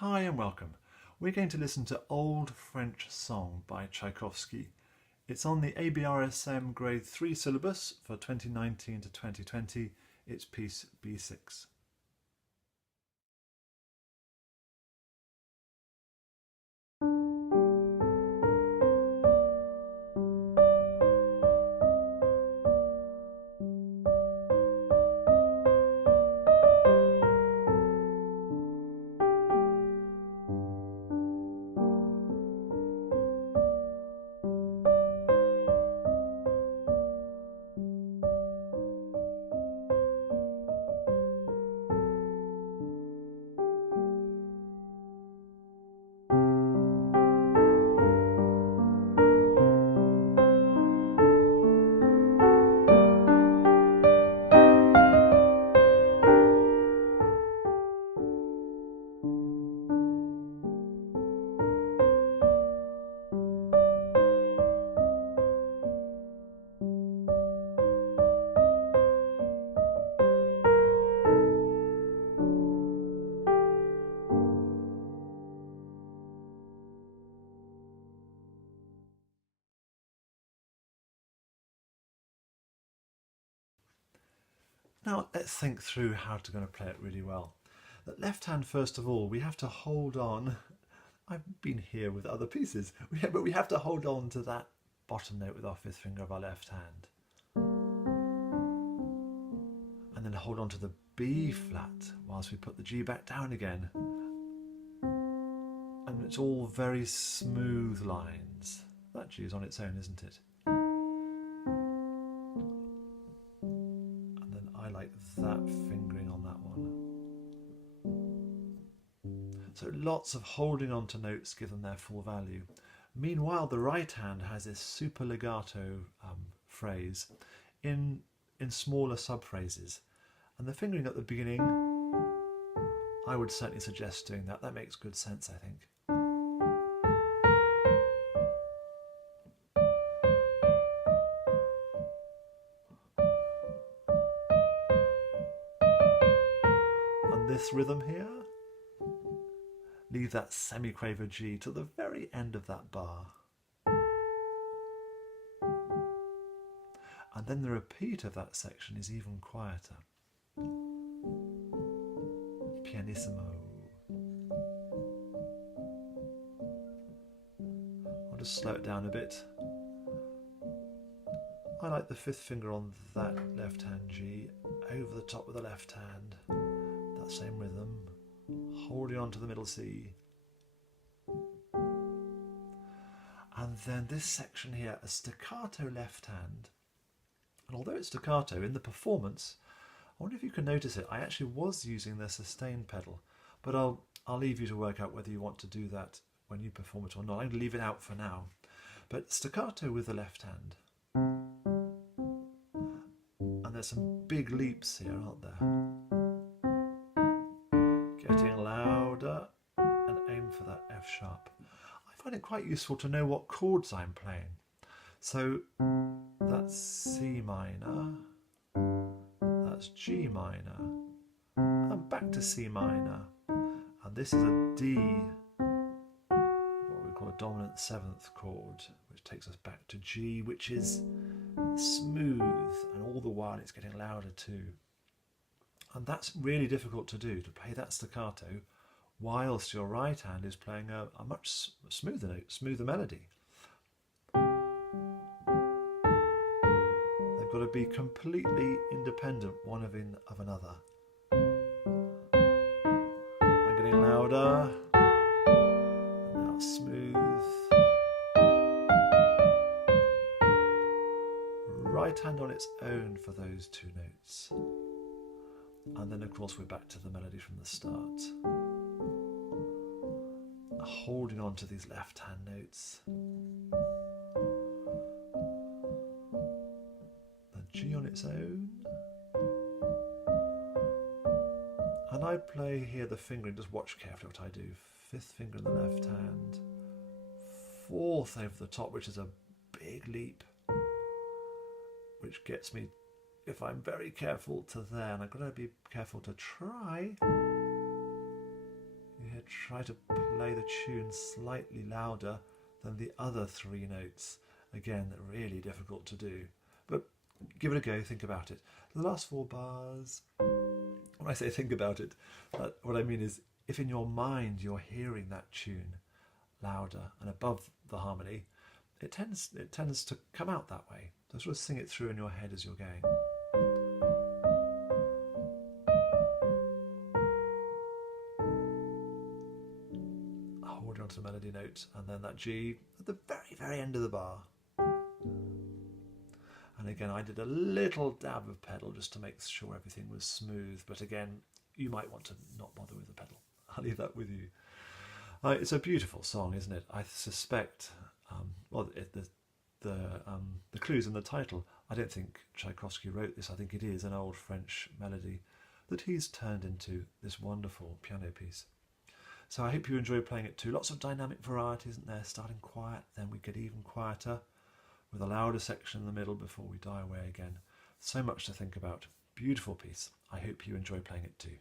Hi and welcome. We're going to listen to Old French Song by Tchaikovsky. It's on the ABRSM Grade 3 syllabus for 2019 to 2020. It's piece B6. Now let's think through how to going to play it really well. The left hand, first of all, we have to hold on. I've been here with other pieces, but we have to hold on to that bottom note with our fifth finger of our left hand. And then hold on to the B flat whilst we put the G back down again. And it's all very smooth lines. That G is on its own, isn't it? I like that fingering on that one. So lots of holding on to notes, give them their full value. Meanwhile, the right hand has this super legato phrase in smaller subphrases. And the fingering at the beginning, I would certainly suggest doing that. That makes good sense, I think. This rhythm here, leave that semiquaver G to the very end of that bar. And then the repeat of that section is even quieter. Pianissimo. I'll just slow it down a bit. I like the fifth finger on that left hand G over the top of the left hand. Same rhythm, holding on to the middle C. And then this section here, a staccato left hand. And although it's staccato, in the performance, I wonder if you can notice it, I actually was using the sustain pedal, but I'll leave you to work out whether you want to do that when you perform it or not. I'm going to leave it out for now. But staccato with the left hand. And there's some big leaps here, aren't there? Getting louder and aim for that F sharp. I find it quite useful to know what chords I'm playing. So that's C minor, that's G minor, and back to C minor. And this is a D, what we call a dominant seventh chord, which takes us back to G, which is smooth, and all the while it's getting louder too. And that's really difficult to do, to play that staccato whilst your right hand is playing a much smoother note, smoother melody. They've got to be completely independent one of another. I'm getting louder, and now smooth. Right hand on its own for those two notes. And then of course we're back to the melody from the start. Holding on to these left hand notes. The G on its own. And I play here the fingering, just watch carefully what I do. Fifth finger in the left hand. Fourth over the top, which is a big leap. Which gets me, if I'm very careful, to there, and I've got to be careful to try. You hear try to play the tune slightly louder than the other three notes. Again, really difficult to do, but give it a go, think about it. The last four bars, when I say think about it, what I mean is if in your mind you're hearing that tune louder and above the harmony, it tends to come out that way. So sort of sing it through in your head as you're going. Holding onto the melody note, and then that G at the very, very end of the bar. And again, I did a little dab of pedal just to make sure everything was smooth, but again, you might want to not bother with the pedal. I'll leave that with you. It's a beautiful song, isn't it? I suspect, the clues in the title, I don't think Tchaikovsky wrote this. I think it is an old French melody that he's turned into this wonderful piano piece. So I hope you enjoy playing it too. Lots of dynamic variety, isn't there? Starting quiet, then we get even quieter, with a louder section in the middle before we die away again. So much to think about. Beautiful piece. I hope you enjoy playing it too.